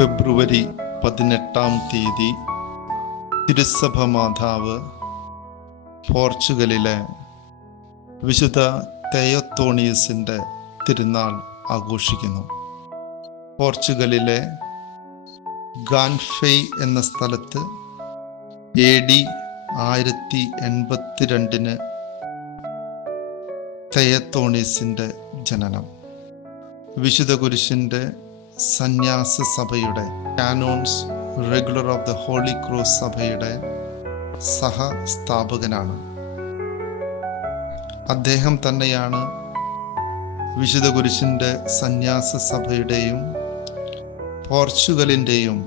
ഫെബ്രുവരി 18 തിരുസഭ മാതാവ് പോർച്ചുഗലിലെ വിശുദ്ധ തെയോത്തോണിയസിൻ്റെ തിരുനാൾ ആഘോഷിക്കുന്നു. പോർച്ചുഗലിലെ ഗാൻഫെയ് എന്ന സ്ഥലത്ത് AD 1082 തെയോത്തോണിയസിൻ്റെ ജനനം. വിശുദ്ധ കുരിശിൻ്റെ സന്യാസ സഭയുടെ Canons Regular of the Holy Cross സഭയുടെ സഹസ്ഥാപകനാണ്. അദ്ദേഹം തന്നെയാണ് വിശുദ്ധ കുരിശിൻ്റെ സന്യാസ സഭയുടെയും പോർച്ചുഗലിൻ്റെയും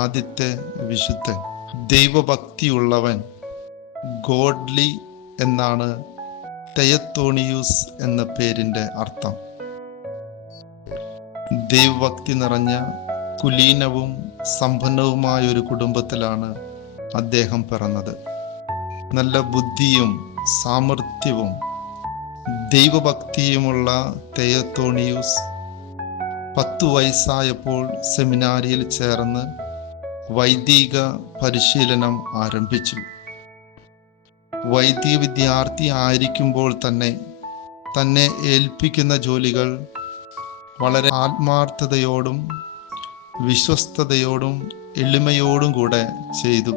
ആദ്യത്തെ വിശുദ്ധൻ. ദൈവഭക്തിയുള്ളവൻ, ഗോഡ്ലി എന്നാണ് തെയോത്തോണിയൂസ് എന്ന പേരിൻ്റെ അർത്ഥം. ദൈവഭക്തി നിറഞ്ഞ കുലീനവും സമ്പന്നവുമായ ഒരു കുടുംബത്തിലാണ് അദ്ദേഹം പിറന്നത്. നല്ല ബുദ്ധിയും സാമർഥ്യവും ദൈവഭക്തിയുമുള്ള തെയോത്തോണിയൂസ് 10 വയസ്സായപ്പോൾ സെമിനാരിയിൽ ചേർന്ന് വൈദിക പരിശീലനം ആരംഭിച്ചു. വൈദിക വിദ്യാർത്ഥി ആയിരിക്കുമ്പോൾ തന്നെ ഏൽപ്പിക്കുന്ന ജോലികൾ വളരെ ആത്മാർത്ഥതയോടും വിശ്വസ്തയോടും എളിമയോടും കൂടെ ചെയ്തു.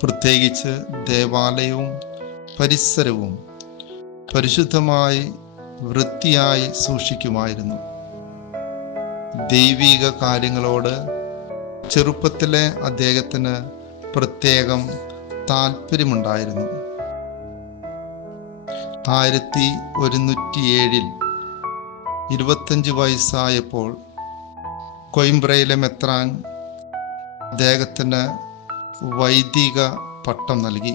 പ്രത്യേകിച്ച് ദേവാലയവും പരിസരവും പരിശുദ്ധമായി വൃത്തിയായി സൂക്ഷിക്കുമായിരുന്നു. ദൈവിക കാര്യങ്ങളോട് ചെറുപ്പത്തിലെ അദ്ദേഹത്തിന് പ്രത്യേകം താല്പര്യമുണ്ടായിരുന്നു. 1107 25 വയസ്സായപ്പോൾ കൊയിംബ്രയിലെ മെത്രാൻ അദ്ദേഹത്തിന് വൈദിക പട്ടം നൽകി.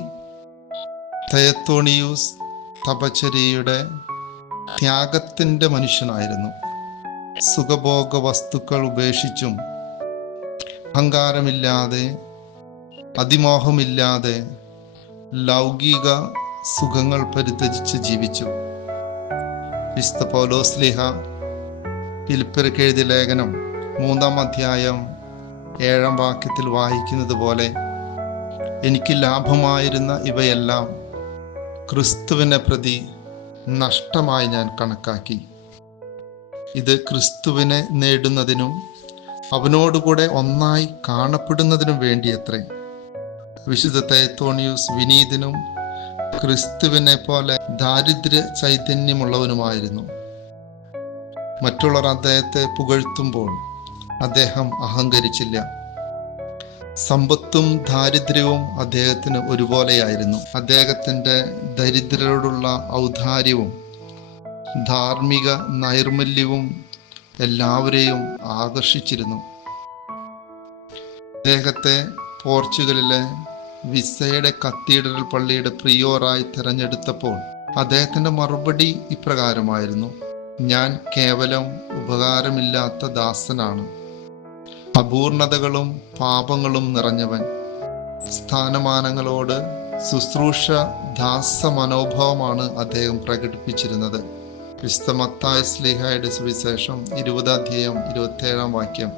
തെയോത്തോണിയൂസ് തപശ്ചര്യയുടെ ത്യാഗത്തിൻ്റെ മനുഷ്യനായിരുന്നു. സുഖഭോഗ വസ്തുക്കൾ ഉപേക്ഷിച്ചും അഹങ്കാരമില്ലാതെ അതിമോഹമില്ലാതെ ലൗകിക സുഖങ്ങൾ പരിത്യജിച്ച് ജീവിച്ചു. വിശുദ്ധ പൗലോസ്ലീഹ ഫിലിപ്പിയർക്ക് എഴുതിയ ലേഖനം 3-ാം അധ്യായം 7-ാം വാക്യത്തിൽ വായിക്കുന്നത് പോലെ, എനിക്ക് ലാഭമായിരുന്ന ഇവയെല്ലാം ക്രിസ്തുവിനെ പ്രതി നഷ്ടമായി ഞാൻ കണക്കാക്കി. ഇത് ക്രിസ്തുവിനെ നേടുന്നതിനും അവനോടുകൂടെ ഒന്നായി കാണപ്പെടുന്നതിനും വേണ്ടിയത്രേ. വിശുദ്ധ തെയോത്തോണിയൂസ് വിനീതനും ക്രിസ്തുവിനെ പോലെ ദാരിദ്ര്യ ചൈതന്യമുള്ളവനുമായിരുന്നു. മറ്റുള്ളവർ അദ്ദേഹത്തെ പുകഴ്ത്തുമ്പോൾ അദ്ദേഹം അഹങ്കരിച്ചില്ല. സമ്പത്തും ദാരിദ്ര്യവും അദ്ദേഹത്തിന് ഒരുപോലെയായിരുന്നു. അദ്ദേഹത്തിൻ്റെ ദരിദ്രരോടുള്ള ഔദാര്യവും ധാർമ്മിക നൈർമല്യവും എല്ലാവരെയും ആകർഷിച്ചിരുന്നു. അദ്ദേഹത്തെ പോർച്ചുഗലിലെ വിസയുടെ കത്തീഡ്രൽ പള്ളിയുടെ പ്രിയോറായി തിരഞ്ഞെടുത്തപ്പോൾ അദ്ദേഹത്തിൻ്റെ മറുപടി ഇപ്രകാരമായിരുന്നു: ഞാൻ കേവലം ഉപകാരമില്ലാത്ത ദാസനാണ്, അപൂർണതകളും പാപങ്ങളും നിറഞ്ഞവൻ. സ്ഥാനമാനങ്ങളോട് ശുശ്രൂഷ ദാസ മനോഭാവമാണ് അദ്ദേഹം പ്രകടിപ്പിച്ചിരുന്നത്. വിശുദ്ധ മത്തായി ശ്ലീഹായുടെ സുവിശേഷം 20-ാം അധ്യായം 27-ാം വാക്യം,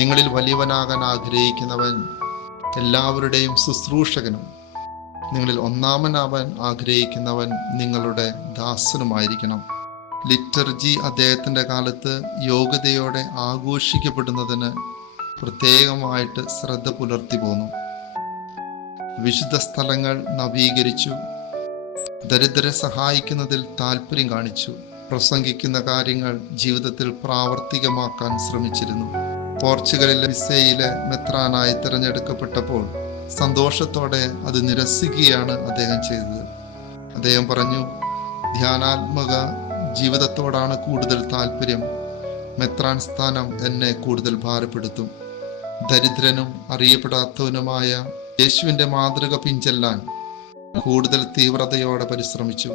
നിങ്ങളിൽ വലിയവനാകാൻ ആഗ്രഹിക്കുന്നവൻ എല്ലാവരുടെയും ശുശ്രൂഷകനും നിങ്ങളിൽ ഒന്നാമനാവാൻ ആഗ്രഹിക്കുന്നവൻ നിങ്ങളുടെ ദാസനുമായിരിക്കണം. ലിറ്റർജി അദ്ദേഹത്തിൻ്റെ കാലത്ത് യോഗ്യതയോടെ ആഘോഷിക്കപ്പെടുന്നതിന് പ്രത്യേകമായിട്ട് ശ്രദ്ധ പുലർത്തി പോന്നു. വിശുദ്ധ സ്ഥലങ്ങൾ നവീകരിച്ചു. ദരിദ്രരെ സഹായിക്കുന്നതിൽ താല്പര്യം കാണിച്ചു. പ്രസംഗിക്കുന്ന കാര്യങ്ങൾ ജീവിതത്തിൽ പ്രാവർത്തികമാക്കാൻ ശ്രമിച്ചിരുന്നു. പോർച്ചുഗലിലെ വിസയിലെ മെത്രാനായി തിരഞ്ഞെടുക്കപ്പെട്ടപ്പോൾ സന്തോഷത്തോടെ അത് നിരസിക്കുകയാണ് അദ്ദേഹം ചെയ്തത്. അദ്ദേഹം പറഞ്ഞു, ധ്യാനാത്മക ജീവിതത്തോടാണ് കൂടുതൽ താല്പര്യം. മെത്രാൻ സ്ഥാനം എന്നെ കൂടുതൽ ഭാരപ്പെടുത്തും. ദരിദ്രനും അറിയപ്പെടാത്തവനുമായ യേശുവിൻ്റെ മാതൃക പിൻചെല്ലാൻ കൂടുതൽ തീവ്രതയോടെ പരിശ്രമിച്ചു.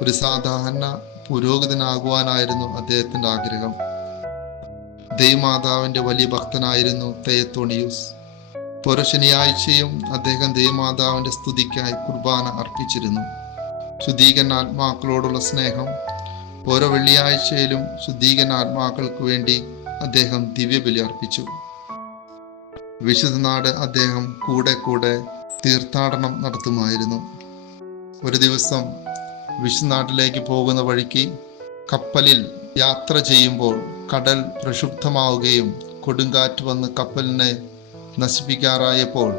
ഒരു സാധാരണ പുരോഹിതനാകുവാനായിരുന്നു അദ്ദേഹത്തിൻ്റെ ആഗ്രഹം. ദൈവമാതാവിൻ്റെ വലിയ ഭക്തനായിരുന്നു തെയോത്തോണിയൂസ്. ഓരോ ശനിയാഴ്ചയും അദ്ദേഹം ദൈവമാതാവിൻ്റെ സ്തുതിക്കായി കുർബാന അർപ്പിച്ചിരുന്നു. ശുദ്ധീകരണ ആത്മാക്കളോടുള്ള സ്നേഹം ഓരോ വെള്ളിയാഴ്ചയിലും ശുദ്ധീകരണ ആത്മാക്കൾക്ക് വേണ്ടി അദ്ദേഹം ദിവ്യബലി അർപ്പിച്ചു. വിശുദ്ധ നാട് അദ്ദേഹം കൂടെ കൂടെ തീർത്ഥാടനം നടത്തുമായിരുന്നു. ഒരു ദിവസം വിശുദ്ധ നാട്ടിലേക്ക് പോകുന്ന വഴിക്ക് കപ്പലിൽ യാത്ര ചെയ്യുമ്പോൾ കടൽ പ്രക്ഷുബ്ധമാവുകയും കൊടുങ്കാറ്റ് വന്ന് കപ്പലിനെ നശിപ്പിക്കാറായപ്പോൾ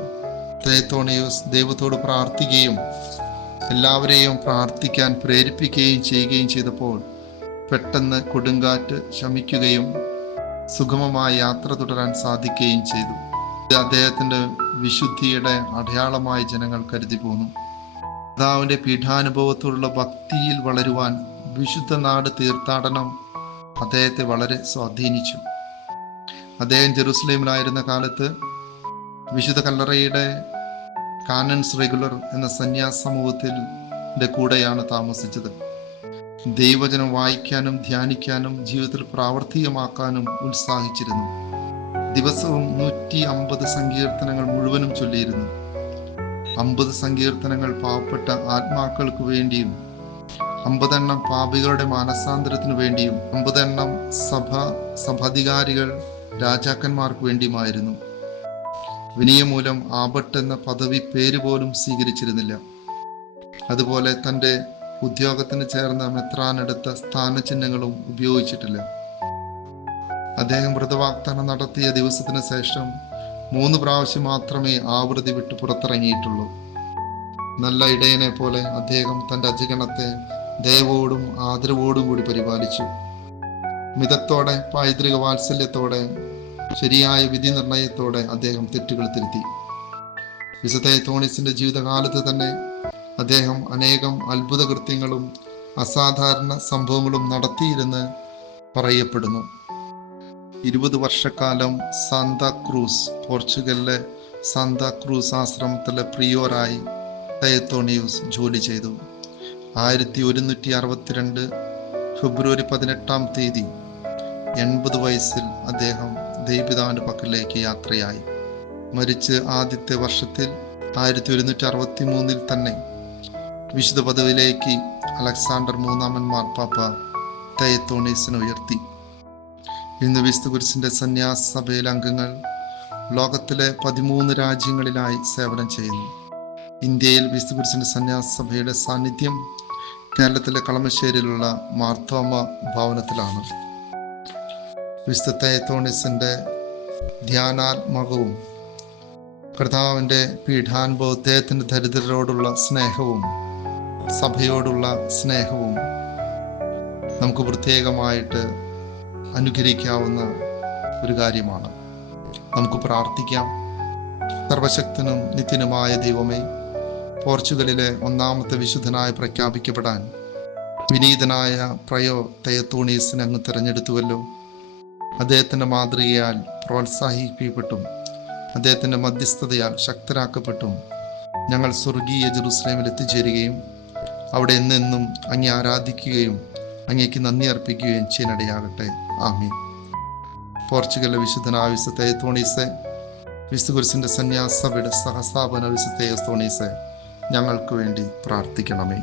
തെയത്തോണിയൂസ് ദൈവത്തോട് പ്രാർത്ഥിക്കുകയും എല്ലാവരെയും പ്രാർത്ഥിക്കാൻ പ്രേരിപ്പിക്കുകയും ചെയ്യുകയും ചെയ്തപ്പോൾ പെട്ടെന്ന് കൊടുങ്കാറ്റ് ശമിക്കുകയും സുഗമമായ യാത്ര തുടരാൻ സാധിക്കുകയും ചെയ്തു. ഇത് അദ്ദേഹത്തിന്റെ വിശുദ്ധിയുടെ അടയാളമായി ജനങ്ങൾ കരുതി പോന്നു. കർത്താവിന്റെ പീഠാനുഭവത്തോടുള്ള ഭക്തിയിൽ വളരുവാൻ വിശുദ്ധ നാട് തീർത്ഥാടനം അദ്ദേഹത്തെ വളരെ സ്വാധീനിച്ചു. അദ്ദേഹം ജെറുസലേമിലായിരുന്ന കാലത്ത് വിശുദ്ധ കല്ലറയുടെ കാനൻസ് റെഗുലർ എന്ന സന്യാസ സമൂഹത്തിന്റെ കൂടെയാണ് താമസിച്ചത്. ദൈവവചനം വായിക്കാനും ധ്യാനിക്കാനും ജീവിതത്തിൽ പ്രാവർത്തികമാക്കാനും ഉത്സാഹിച്ചിരുന്നു. ദിവസവും 150 സങ്കീർത്തനങ്ങൾ മുഴുവനും ചൊല്ലിയിരുന്നു. 50 സങ്കീർത്തനങ്ങൾ പാവപ്പെട്ട ആത്മാക്കൾക്ക് വേണ്ടിയും 50 എണ്ണം പാപികളുടെ മാനസാന്തരത്തിനു വേണ്ടിയും 50 എണ്ണം സഭാധികാരികൾ രാജാക്കന്മാർക്ക് വേണ്ടിയുമായിരുന്നു. വിനയം മൂലം ആബട്ട് എന്ന പദവി പേര് പോലും സ്വീകരിച്ചിരുന്നില്ല. അതുപോലെ തൻ്റെ ഉദ്യോഗത്തിന് ചേർന്ന മെത്രാനെടുത്ത സ്ഥാനചിഹ്നങ്ങളും ഉപയോഗിച്ചിട്ടില്ല. അദ്ദേഹം വ്രതവാഗ്ദാനം നടത്തിയ ദിവസത്തിന് ശേഷം 3 പ്രാവശ്യം മാത്രമേ ആവൃത്തി വിട്ട് പുറത്തിറങ്ങിയിട്ടുള്ളൂ. നല്ല ഇടയനെ പോലെ അദ്ദേഹം തൻ്റെ അജഗണത്തെ ദയവോടും ആദരവോടും കൂടി പരിപാലിച്ചു. മിതത്തോടെ, പൈതൃക വാത്സല്യത്തോടെ, ശരിയായ വിധി നിർണയത്തോടെ അദ്ദേഹം തെറ്റുകൾ തിരുത്തി. വിശുദ്ധ തെയത്തോണീസിന്റെ ജീവിതകാലത്ത് തന്നെ അദ്ദേഹം അനേകം അത്ഭുത കൃത്യങ്ങളും അസാധാരണ സംഭവങ്ങളും നടത്തിയിരുന്ന് പറയപ്പെടുന്നു. 20 വർഷക്കാലം സാന്താക്രൂസ്, പോർച്ചുഗലിലെ സാന്താക്രൂസ് ആശ്രമത്തിലെ പ്രിയോറായി തെയത്തോണിയൂസ് ജോലി ചെയ്തു. 1162 ഫെബ്രുവരി 18-ാം തീയതി 80 വയസ്സിൽ അദ്ദേഹം ദൈവപിതാവിന്റെ പക്കലേക്ക് യാത്രയായി. മരിച്ച് ആദ്യത്തെ വർഷത്തിൽ 1163 തന്നെ വിശുദ്ധ പദവിയിലേക്ക് അലക്സാണ്ടർ 3-ാമൻ മാർപ്പാപ്പ തെയത്തോണീസിനെ ഉയർത്തി. ഇന്ന് വിശുദ്ധ കുരിശിന്റെ സന്യാസ സഭയിലെ അംഗങ്ങൾ ലോകത്തിലെ 13 രാജ്യങ്ങളിലായി സേവനം ചെയ്യുന്നു. ഇന്ത്യയിൽ വിശുദ്ധ കുരിശിന്റെ സന്യാസ സഭയുടെ സാന്നിധ്യം കേരളത്തിലെ കളമശ്ശേരിയിലുള്ള മാർത്തോമ ഭവനത്തിലാണ്. വിശുദ്ധ തെയത്തോണീസിന്റെ ധ്യാനാത്മകവും കർത്താവിന്റെ പീഠാനുഭവം, അദ്ദേഹത്തിന്റെ ദരിദ്രരോടുള്ള സ്നേഹവും സഭയോടുള്ള സ്നേഹവും നമുക്ക് പ്രത്യേകമായിട്ട് അനുകരിക്കാവുന്ന ഒരു കാര്യമാണ്. നമുക്ക് പ്രാർത്ഥിക്കാം. സർവശക്തനും നിത്യനുമായ ദൈവമേ, പോർച്ചുഗലിലെ 1-ാമത്തെ വിശുദ്ധനായി പ്രഖ്യാപിക്കപ്പെടാൻ വിനീതനായ പ്രയോ തെയത്തോണീസിനെ അങ്ങ് തിരഞ്ഞെടുത്തുവല്ലോ. അദ്ദേഹത്തിന്റെ മാതൃകയാൽ പ്രോത്സാഹിപ്പിക്കപ്പെട്ടും അദ്ദേഹത്തിന്റെ മധ്യസ്ഥതയാൽ ശക്തരാക്കപ്പെട്ടും ഞങ്ങൾ സ്വർഗീയ ജെറുസലേമിൽ എത്തിച്ചേരുകയും അവിടെ എന്നെന്നും അങ്ങേ ആരാധിക്കുകയും അങ്ങേക്ക് നന്ദി അർപ്പിക്കുകയും ചെയ്യാനിടയാകട്ടെ. ആമീൻ. പോർച്ചുഗലിലെ വിശുദ്ധനായ വിശുദ്ധ തെയത്തോണീസെ, വിശുദ്ധ കുരിശിന്റെ സന്യാസ സഭയുടെ സഹസ്ഥാപന വിശുദ്ധ തെയത്തോണീസെ, ഞങ്ങൾക്ക് വേണ്ടി പ്രാർത്ഥിക്കണമേ.